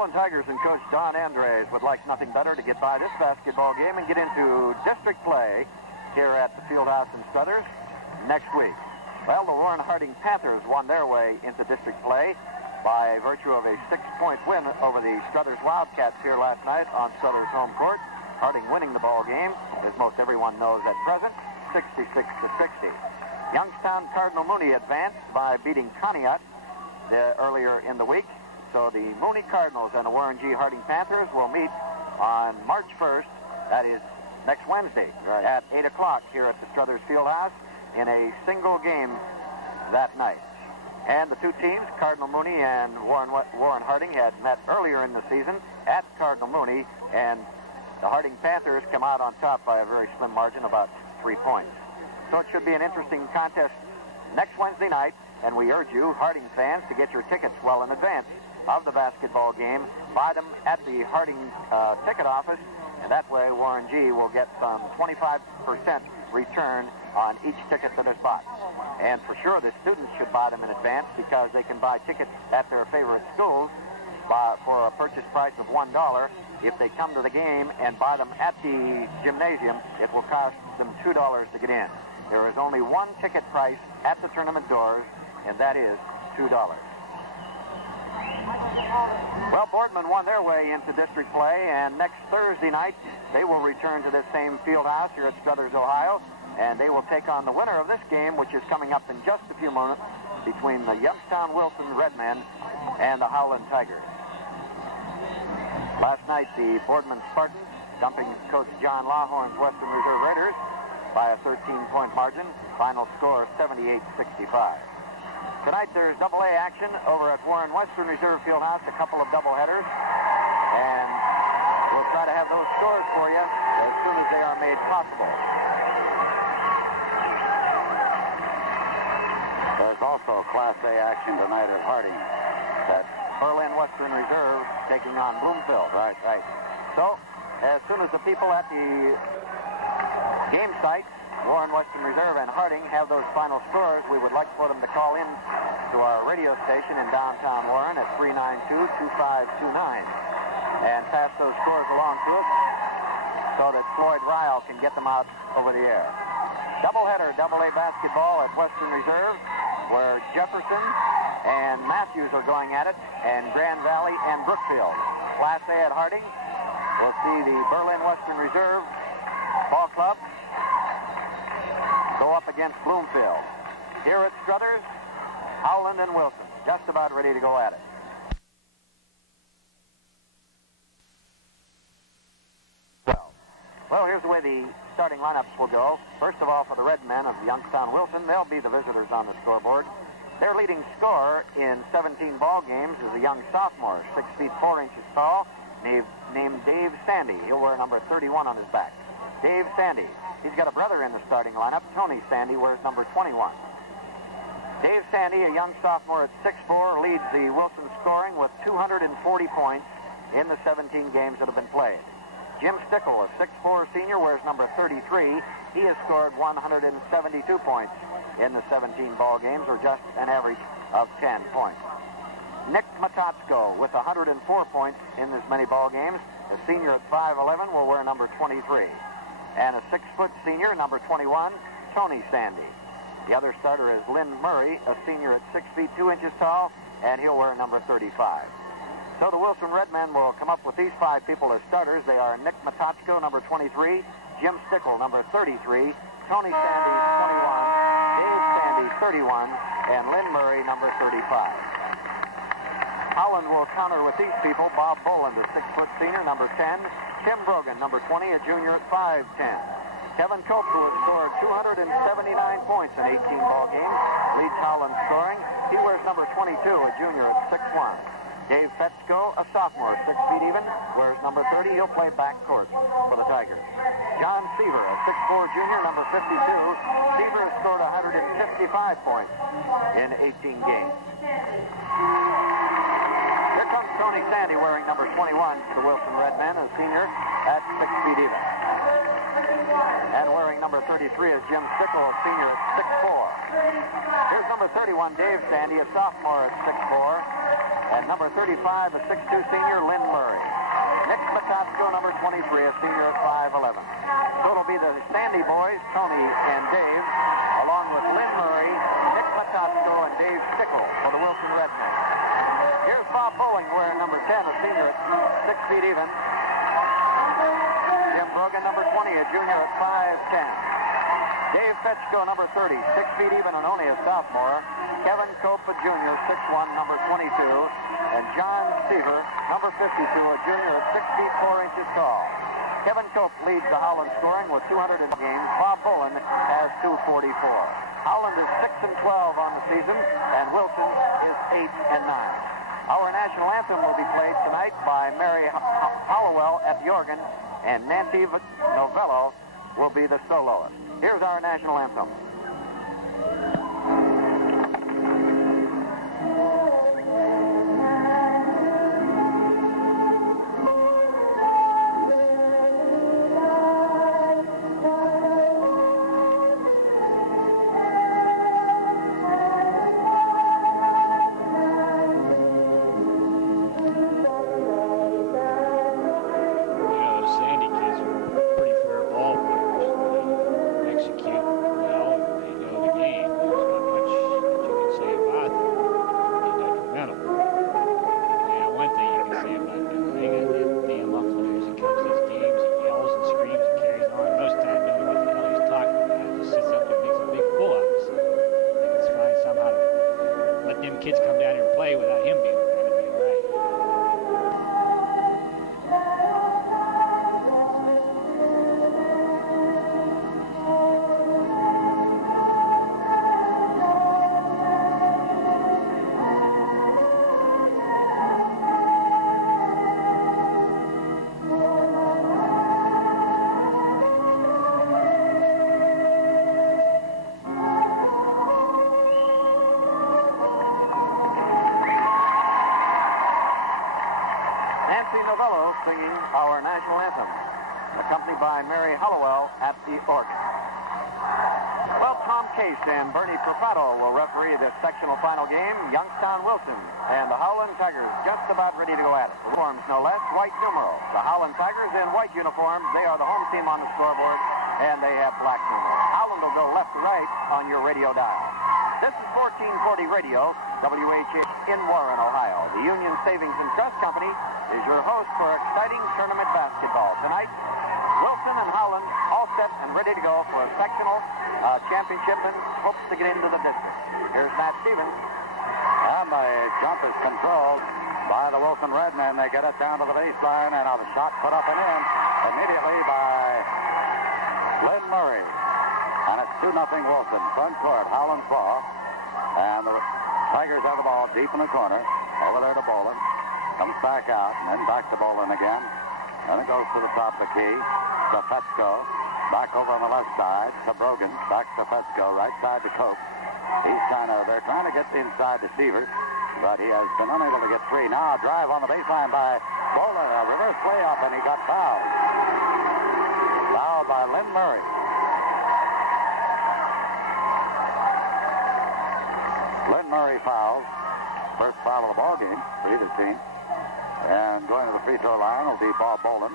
Howland Tigers and Coach Don Andres would like nothing better to get by this basketball game and get into district play here at the Fieldhouse in Struthers next week. Well, the Warren Harding Panthers won their way into district play by virtue of a 6-point win over the Struthers Wildcats here last night on Struthers home court. Harding winning the ball game, as most everyone knows at present, 66-60. Youngstown Cardinal Mooney advanced by beating Conneaut earlier in the week. So the Mooney Cardinals and the Warren G. Harding Panthers will meet on March 1st, that is next Wednesday, at 8 o'clock here at the Struthers Fieldhouse in a single game that night. And the two teams, Cardinal Mooney and Warren Harding, had met earlier in the season at Cardinal Mooney, and the Harding Panthers come out on top by a very slim margin, about 3 points. So it should be an interesting contest next Wednesday night, and we urge you, Harding fans, to get your tickets well in advance of the basketball game. Buy them at the Harding ticket office, and that way Warren G will get some 25% return on each ticket that is bought. And for sure, the students should buy them in advance because they can buy tickets at their favorite schools for a purchase price of $1. If they come to the game and buy them at the gymnasium, it will cost them $2 to get in. There is only one ticket price at the tournament doors, and that is $2. Well, Boardman won their way into district play, and next Thursday night, they will return to this same field house here at Struthers, Ohio, and they will take on the winner of this game, which is coming up in just a few moments, between the Youngstown-Wilson Redmen and the Howland Tigers. Last night, the Boardman Spartans dumping Coach John Lawhorn's Western Reserve Raiders by a 13-point margin. Final score 78-65. Tonight there's AA action over at Warren Western Reserve Fieldhouse, a couple of doubleheaders, and we'll try to have those scores for you as soon as they are made possible. There's also Class A action tonight at Harding. That's Berlin Western Reserve taking on Bloomfield. Right. So, as soon as the people at the game site, Warren Western Reserve and Harding, have those final scores, we would like for them to call in to our radio station in downtown Warren at 392-2529 and pass those scores along to us so that Floyd Ryle can get them out over the air. Doubleheader, AA basketball at Western Reserve, where Jefferson and Matthews are going at it, and Grand Valley and Brookfield. Class A at Harding, we'll see the Berlin Western Reserve Ball Club go up against Bloomfield. Here at Struthers, Howland and Wilson, just about ready to go at it. Well, here's the way the starting lineups will go. First of all, for the Redmen of Youngstown-Wilson, they'll be the visitors on the scoreboard. Their leading scorer in 17 ball games is a young sophomore, 6 feet 4 inches tall, named Dave Sandy. He'll wear number 31 on his back. Dave Sandy. He's got a brother in the starting lineup. Tony Sandy wears number 21. Dave Sandy, a young sophomore at 6'4", leads the Wilson scoring with 240 points in the 17 games that have been played. Jim Stickle, a 6'4" senior, wears number 33. He has scored 172 points in the 17 ball games, or just an average of 10 points. Nick Matotsko, with 104 points in as many ball games, a senior at 5'11", will wear number 23. And a 6-foot senior, number 21, Tony Sandy. The other starter is Lynn Murray, a senior at 6 feet 2 inches tall, and he'll wear number 35. So the Wilson Redmen will come up with these 5 people as starters. They are Nick Matotsko, number 23, Jim Stickle, number 33, Tony Sandy, 21, Dave Sandy, 31, and Lynn Murray, number 35. Howland will counter with these people: Bob Boland, a 6-foot senior, number 10, Tim Brogan, number 20, a junior at 5'10". Kevin Cope, who has scored 279 points in 18 ball games, leads Howland scoring. He wears number 22, a junior at 6'1". Dave Fetzko, a sophomore, 6 feet even, wears number 30. He'll play backcourt for the Tigers. John Seaver, a 6'4" junior, number 52. Seaver has scored 155 points in 18 games. Here comes Tony Sandy wearing number 21 for the Wilson Redmen, a senior at 6 feet even. And wearing number 33 is Jim Stickle, a senior at 6'4". Here's number 31, Dave Sandy, a sophomore at 6'4". And number 35, a 6'2 senior, Lynn Murray. Nick Matotsko, number 23, a senior at 5'11". So it'll be the Sandy boys, Tony and Dave, along with Lynn Murray, Nick Matotsko, and Dave Stickle for the Wilson Redmen. Here's Bob Bowling wearing number 10, a senior at 6 feet even. Jim Brogan, number 20, a junior at 5'10". Dave Fetchko, number 30, 6 feet even and only a sophomore. Kevin Cope, a junior, 6'1", number 22. And John Seaver, number 52, a junior at 6 feet 4 inches tall. Kevin Cope leads the Howland scoring with 200 in games. Bob Boland has 244. Howland is 6-12 on the season, and Wilson is 8-9. Our national anthem will be played tonight by Mary Hollowell at the organ, and Nancy Novello will be the soloist. Here's our national anthem. Kids come down here and play without him being around, it'd be all right. Novello singing our national anthem, accompanied by Mary Hollowell at the organ. Well, Tom Case and Bernie Profato will referee this sectional final game. Youngstown Wilson and the Howland Tigers just about ready to go at it. The uniforms, no less, white numerals. The Howland Tigers in white uniforms. They are the home team on the scoreboard, and they have black numerals. Howland will go left to right on your radio dial. This is 1440 Radio, WHA in Warren, Ohio. The Union Savings and Trust Company is your host for exciting tournament basketball. Tonight, Wilson and Howland all set and ready to go for a sectional championship and hopes to get into the district. Here's Matt Stevens. And the jump is controlled by the Wilson Redmen. They get it down to the baseline, and a shot put up and in immediately by Lynn Murray. And it's 2-0 Wilson. Front court, Howland ball. And the Tigers have the ball deep in the corner. Over there to Boland. Comes back out, and then back to Boland again. Then it goes to the top of the key. To Fetchko. Back over on the left side to Brogan. Back to Fetchko. Right side to Cope. They're trying to get inside to Seaver, but he has been unable to get free. Now a drive on the baseline by Boland. A reverse layup, and he got fouled. Fouled by Lynn Murray. Lynn Murray fouls. First foul of the ball game for either team. And going to the free throw line will be Bob Boland,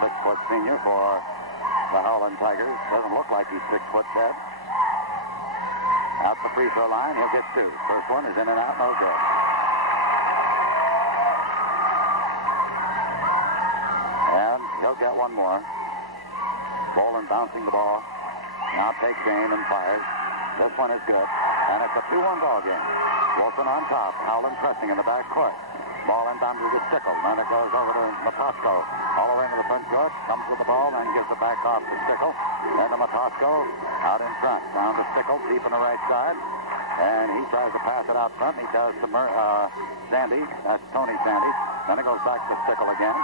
6-foot senior for the Howland Tigers. Doesn't look like he's 6'10". Out the free throw line, he'll get 2. First one is in and out, no good. And he'll get one more. Boland bouncing the ball. Now takes aim and fires. This one is good. And it's a 2-1 ball game. Wilson on top. Howland pressing in the back court. Ball inbounded to Stickle. Then it goes over to Matotsko. All the way into the front court. Comes with the ball, then gives it back off to Stickle. Then to Matotsko. Out in front. Down to Stickle, deep on the right side. And he tries to pass it out front. He does to Sandy. That's Tony Sandy. Then it goes back to Stickle again.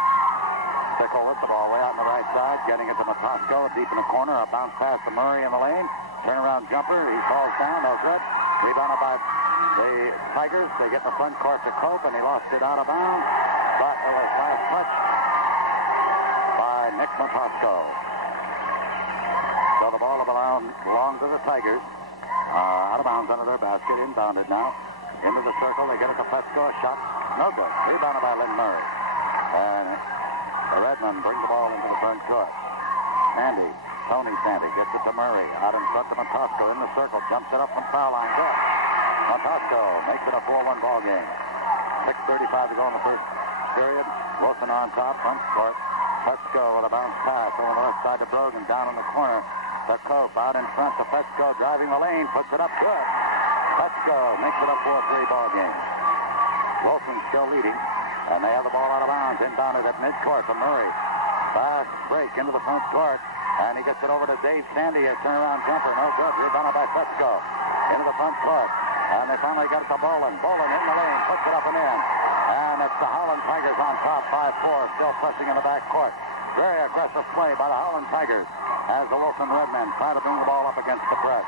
Stickle with the ball way out on the right side. Getting it to Matotsko. Deep in the corner. A bounce pass to Murray in the lane. Turnaround jumper. He falls down. No good. Rebounded by the Tigers. They get in the front court to Cope, and he lost it out of bounds. But it was last touch by Nick Matotsko. So the ball belongs to the Tigers. Out of bounds under their basket. Inbounded now. Into the circle. They get it to Fesco. A shot. No good. Rebounded by Lynn Murray. And the Redmen bring the ball into the front court. Tony Sandy gets it to Murray. Out in front to Matosco in the circle. Jumps it up from foul line. Good. Matosco makes it a 4-1 ball game. 6:35 to go in the first period. Wilson on top, front court. Fesco with a bounce pass over the left side to Brogan. Down in the corner. The Cope out in front to Fesco. Driving the lane. Puts it up good. Fesco makes it a 4-3 ball game. Wilson still leading. And they have the ball out of bounds. Inbounded at midcourt to Murray. Fast break into the front court. And he gets it over to Dave Sandy. A turnaround jumper. No good. Rebounded by Fesco. Into the front court. And they finally got it to Boland. Boland in the lane. Puts it up and in. And it's the Howland Tigers on top. 5-4. Still pressing in the back court. Very aggressive play by the Howland Tigers. As the Wilson Redmen try to bring the ball up against the press.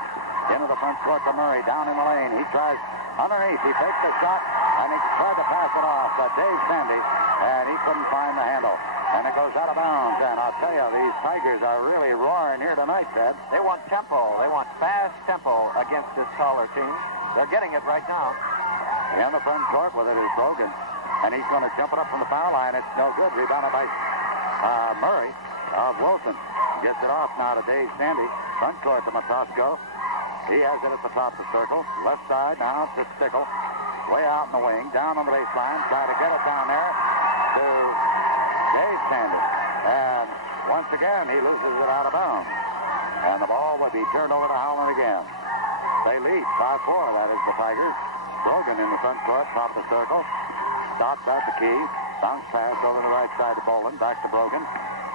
Into the front court to Murray. Down in the lane. He tries underneath. He takes the shot. And he tried to pass it off to Dave Sandy. And he couldn't find the handle. And it goes out of bounds. And I'll tell you, these Tigers are really roaring here tonight, Ted. They want tempo. They want fast tempo against this taller team. They're getting it right now. In the front court with it is Brogan. And he's going to jump it up from the foul line. It's no good. Rebounded by Murray of Wilson. Gets it off now to Dave Sandy. Front court to Matosco. He has it at the top of the circle. Left side now to Stickle. Way out in the wing. Down on the baseline. Try to get it down there to Dave Sandy. And once again, he loses it out of bounds. And the ball would be turned over to Howland again. They lead 5-4. That is the Tigers. Brogan in the front court, top of the circle. Stops at the key. Bounce pass over the right side to Boland. Back to Brogan.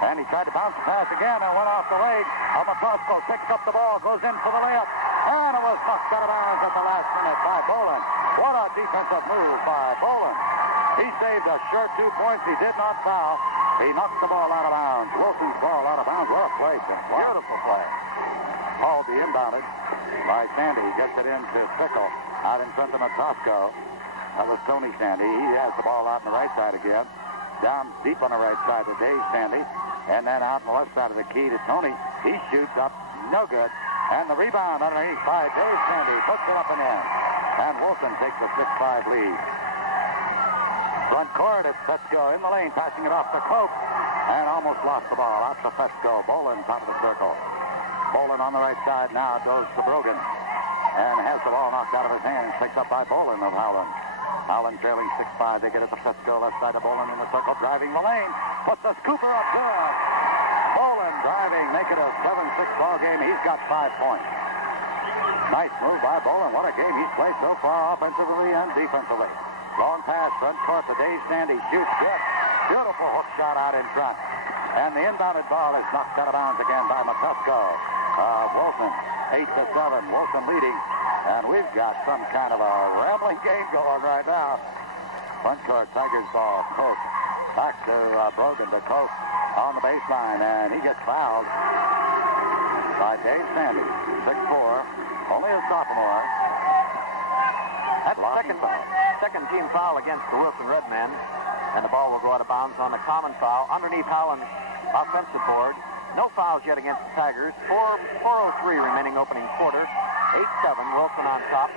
And he tried to bounce the pass again and went off the leg. Matosco picks up the ball, goes in for the layup. And it was knocked out of bounds at the last minute by Boland. What a defensive move by Boland. He saved a sure 2 points. He did not foul. He knocked the ball out of bounds. Wilson's ball out of bounds. What a play, Jim. Beautiful play. Ball be inbounded by Sandy. He gets it into Stickle. Out in front of Matosco. That was Tony Sandy. He has the ball out on the right side again. Down deep on the right side to Dave Sandy. And then out on the left side of the key to Tony. He shoots up. No good. And the rebound underneath by Dave Sandy. Puts it up and in. And Wilson takes a 6-5 lead. Front court, it's Fesco in the lane, passing it off to Cope. And almost lost the ball. Out to Fesco. Boland, top of the circle. Boland on the right side now goes to Brogan. And has the ball knocked out of his hands. Picked up by Boland of Howland. Howland trailing 6-5. They get it to Fesco. Left side of Boland in the circle. Driving the lane. Puts the scooper up good. Boland driving. Make it a 7-6 ball game. He's got 5 points. Nice move by Boland. What a game he's played so far offensively and defensively. Long pass, front court to Dave Sandy. Shoots good. Beautiful hook shot out in front. And the inbounded ball is knocked out of bounds again by Matosco. Wilson, 8-7. Wilson leading. And we've got some kind of a rambling game going right now. Front court, Tigers ball. Cope. Back to Brogan to Cope on the baseline. And he gets fouled by Dave Sandy. 6'4". Only a sophomore. That's second team foul against the Wilson Redmen. And the ball will go out of bounds on a common foul underneath Howland's offensive board. No fouls yet against the Tigers. 4:03 remaining opening quarter. 8-7. Wilson on top.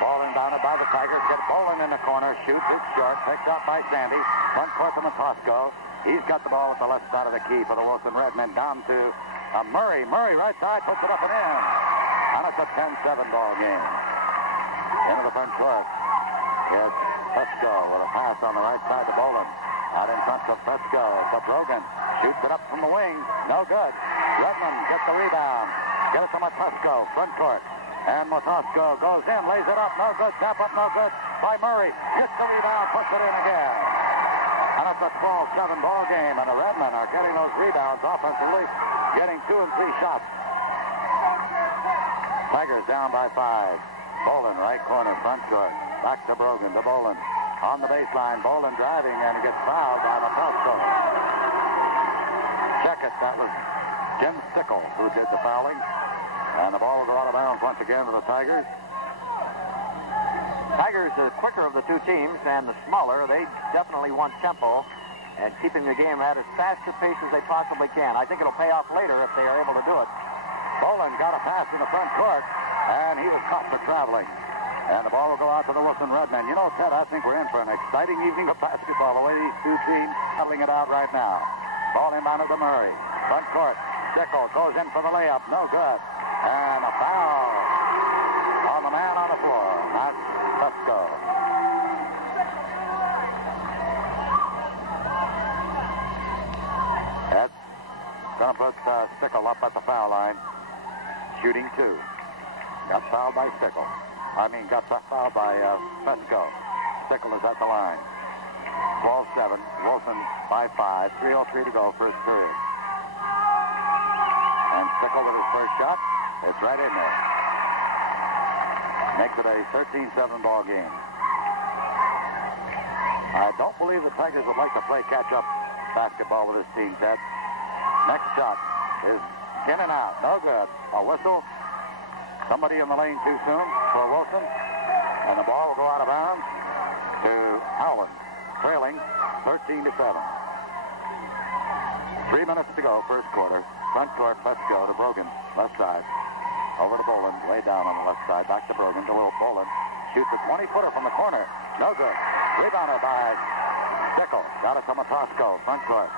Ball inbounded by the Tigers. Gets Boland in the corner. Shoots it short. Picked up by Sandy. Front court to Matosco. He's got the ball at the left side of the key for the Wilson Redmen. Down to Murray. Murray right side. Puts it up and in. And it's a 10-7 ball game. Into the front court. It's Fesco with a pass on the right side to Boland. Out in front to Fesco. To Brogan. Shoots it up from the wing. No good. Redmond gets the rebound. Get it to Matosco. Front court. And Matosco goes in. Lays it up. No good. Tap up. No good. By Murray. Gets the rebound. Puts it in again. And it's a 12-7 ball game. And the Redmen are getting those rebounds offensively. Getting 2 and 3 shots. Tigers down by 5. Boland, right corner, front court. Back to Brogan, to Boland. On the baseline, Boland driving and gets fouled by Matosco. Check it, that was Jim Stickle who did the fouling. And the ball will go out of bounds once again to the Tigers. Tigers, the quicker of the two teams and the smaller, they definitely want tempo and keeping the game at as fast a pace as they possibly can. I think it'll pay off later if they are able to do it. Boland got a pass in the front court, and he was caught for traveling. And the ball will go out to the Wilson Redmen. You know, Ted, I think we're in for an exciting evening of basketball, the way these two teams battling it out right now. Ball inbounded to Murray. Front court. Stickle goes in for the layup. No good. And a foul on the man on the floor. That's Pesco. That's going to put Stickle up at the foul line. Shooting 2. Got fouled by Stickle. Got fouled by Pesco. Stickle is at the line. 12-7. Wilson by 5. 3:03 to go, first period. And Stickle with his first shot. It's right in there. Makes it a 13-7 ball game. I don't believe the Tigers would like to play catch-up basketball with this team, Ted. Next shot is in and out. No good. A whistle. Somebody in the lane too soon for Wilson. And the ball will go out of bounds to Howland, trailing 13-7. 3 minutes to go, first quarter. Front court, let's go to Brogan, left side. Over to Boland, way down on the left side. Back to Brogan, to Will Boland. Shoots a 20-footer from the corner. No good. Rebounded by Stickle. Got it to Matosco, front court.